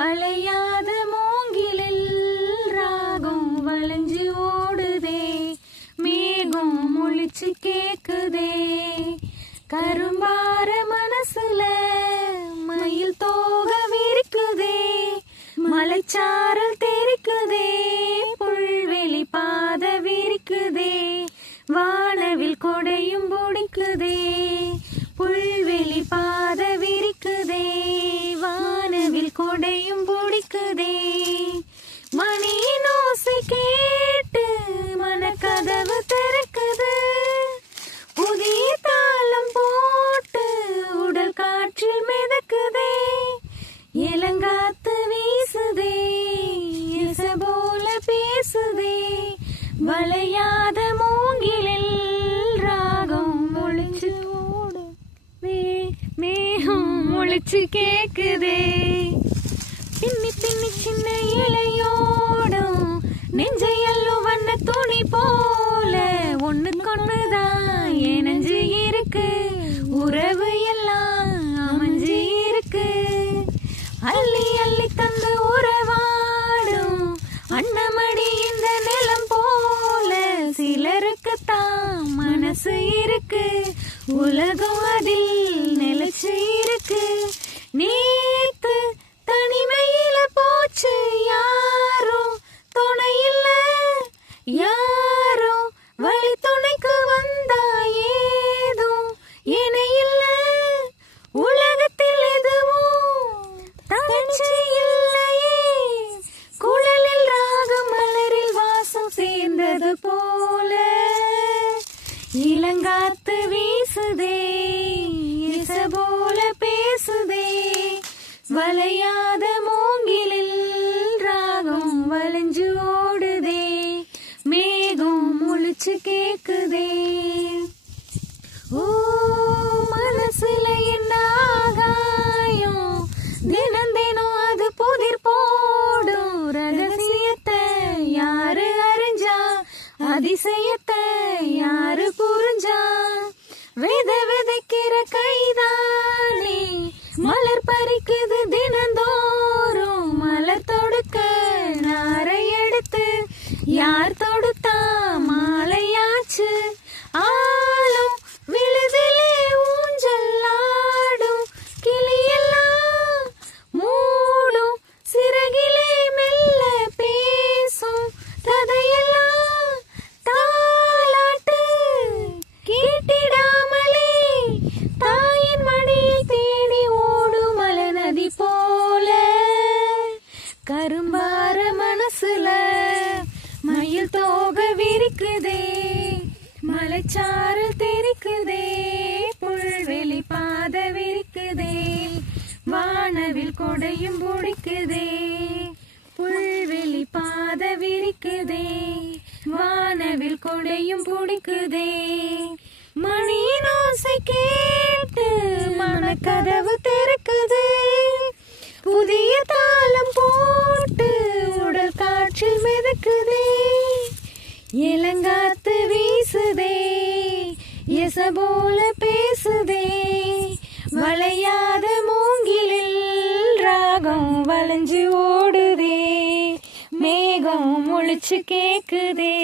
வளையாத மூங்கிலில் ராகம் வளைஞ்சு ஓடுதே, மேகம் முழிச்சு கேக்குதே. கரும்பார மனசுல மயில் தோக விரிக்குதே, மலைச்சாரல் தெரிக்குதே, புல்வெளி பாத விரிக்குதே, வானவில் கொடையும் பிடிக்குதே. புல்வெளி பாத விரிக்குதே, வானவில் கொடையும் பிடிக்குதே. மணி நோசை கேட்டு மனக்கதவு திறக்குது, புதிய தாளம் போட்டு உடல் காற்றில் மிதக்குதே. இளங்காத்து வீசுதே, இச போல பேசுதே, வளையாத மூங்கிலில் ராகம் முழிச்சு ஓடுதே, மேகம் முழிச்சு கேக்குதே. பின்னி பின்னி சின்ன இலையோடும் நெஞ்சையல்லும் வண்ண துணி போல ஒண்ணுக்கொண்ணுதான் இணைஞ்சு இருக்கு, உறவு எல்லாம் அமைஞ்சு இருக்கு. அள்ளி அள்ளி தந்து உறவாடும் அன்னமடி இந்த நிலம் போல சிலருக்குத்தான் மனசு இருக்கு, உலகம் அதில் நிலைச்சு இருக்கு. நேத்து தனிமையில போச்சு யாரும் துணை இல்ல, யாரும் வழி துணைக்கு வந்தா ஏதும் என இல்ல. உலகத்தில் எதுவும் தனிச்சு இல்லையே, குழலில் ராகம் மலரில் வாசம் சேர்ந்தது போல. இளங்காத்து வீசுதே, இச போல பேசுதே, வளையாத மூங்கிலில் ராகம் வளைஞ்சு ஓடுதே, மேகம் முழிச்சு கேக்குதே. ஓ மனசுல என்ன ஆகாயம், தினம் தினம் அது புதிர் போடும். ரகசியத்தை யாரு அறிஞ்சா, அதிசயத்தை யாரு புரிஞ்சா. வித விதைக்கிற கைதானே மலர் பறிக்குது தினந்தோறும், மலர் தொடுக்க நாரை எடுத்து யார் தொடுத்தா மாலையாச்சு. ஆளும் விழுதிலே ஊஞ்சல் ஆடும் கிளியெல்லாம் மூடும், சிறகிலே மெல்ல பேசும் கதையெல்லாம் தாலாட்டு கேட்டிடாமலே தாயின் மடியை தேடி ஓடும் மலை நதி போல. கரும்பார மனசுல மயில் தோக விரிக்குதே, மலைச்சாரல் தெரிக்குதே, புல்வெளி பாத விரிக்குதே, வானவில் கொடையும் பிடிக்குதே. புல்வெளி பாத விரிக்குதே, வானவில் கொடையும் பிடிக்குதே. மணி நோசை கேட்டு மனக்கதவு திறக்குது, புதிய தாளம் போட்டு உடல் காற்றில் மிதக்குதே. இளங்காத்து வீசுதே, இச போல பேசுதே, வளையாத மூங்கிலில் ராகம் வளைஞ்சு ஓடுதே, மேகம் முழிச்சு கேக்குதே.